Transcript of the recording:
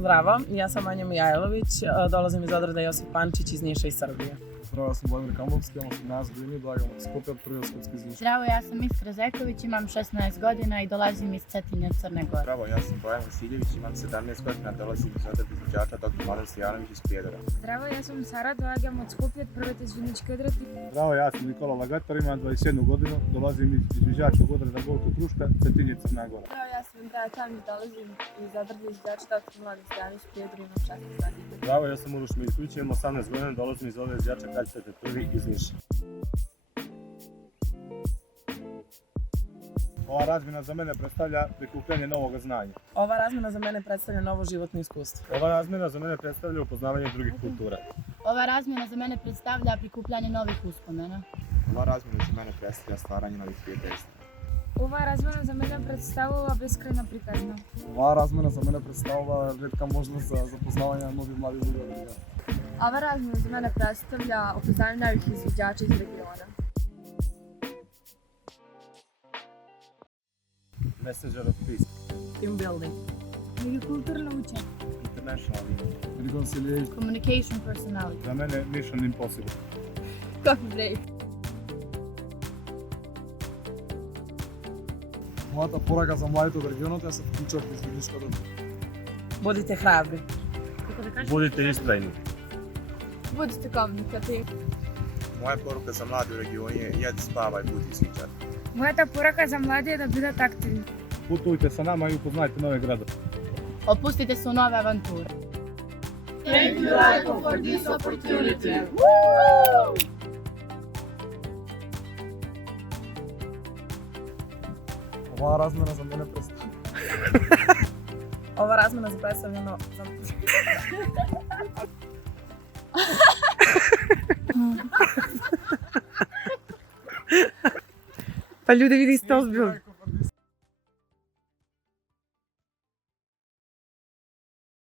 Zdravo, ja sam Anja Mijajlović, dolazim iz odreda Josip Pančić iz Niša i Srbije. Zdravo, ja sam Vladimir Kambovski, imam 18 godina, dolazim od Skopja, prvi Skopski iz Niša. Zdravo, ja sam Iskra Zeković, imam 16 godina i dolazim iz Cetinja, Crne Gore. Zdravo, ja sam Bojan Vasiljević, imam 17 godina, dolazim iz odreda izvođača Dr. Mladen Stojanović iz Prijedora. Zdravo, ja sam Sara, dolazim od Skopja, prvi izvođački odred. Zdravo, ja sam Nikola Lagatar, imam 21 godinu, dolazim iz izvođačkog odreda Bolko Kruška, Cetinje, Crna Gora. Zdravo, ja sam Andreja Čamić, dolazim iz odreda izvođača Dr. Mladen Stojanović iz Prijedora, imam 16 godina. Zdravo, ja sam Uroš Miljković, imam 18 godina, dolazim iz odreda izvođača Kaljčete prvi iz Niša. Ova razmjena za mene predstavlja prikupljanje novog znanja. Ova razmjena za mene predstavlja novo životno iskustvo. Ova razmjena za mene predstavlja upoznavanje drugih kultura. Ova razmjena za mene predstavlja prikupljanje novih uspomena. Ova razmjena za mene predstavlja stvaranje novih prijateljstva. Ova razmjena za мене представила безкрайно приказно. Ova razmjena za mene predstavlja redka možnost za zapoznavanje novih mladih ljudi. Ova razmjena za мене представlja upoznavanje novih izvođača iz regiona. Messenger of peace. Team building. Меѓукултурно учење. International link. Reconciliation. Communication personality. Za mene mission impossible. Coffee break. Мојата порака за младите од регионот е да се вклучат во извидничка доба. Budite hrabri. Kako da kažem? Budite istrajni. Будете комуникативни. Moja poruka za mlade u regionu je jedi, spavaj, budi izvođač. Мојата порака за млади е да бидат активни. Putujte sa nama i upoznajte nove gradove. Opustite se u nove avanture. Thank you, Rajko, for this opportunity. Ova razmjena za mene predstavlja. Ova razmjena za predstavlja Pa ljudi, vidi ste ozbiljno.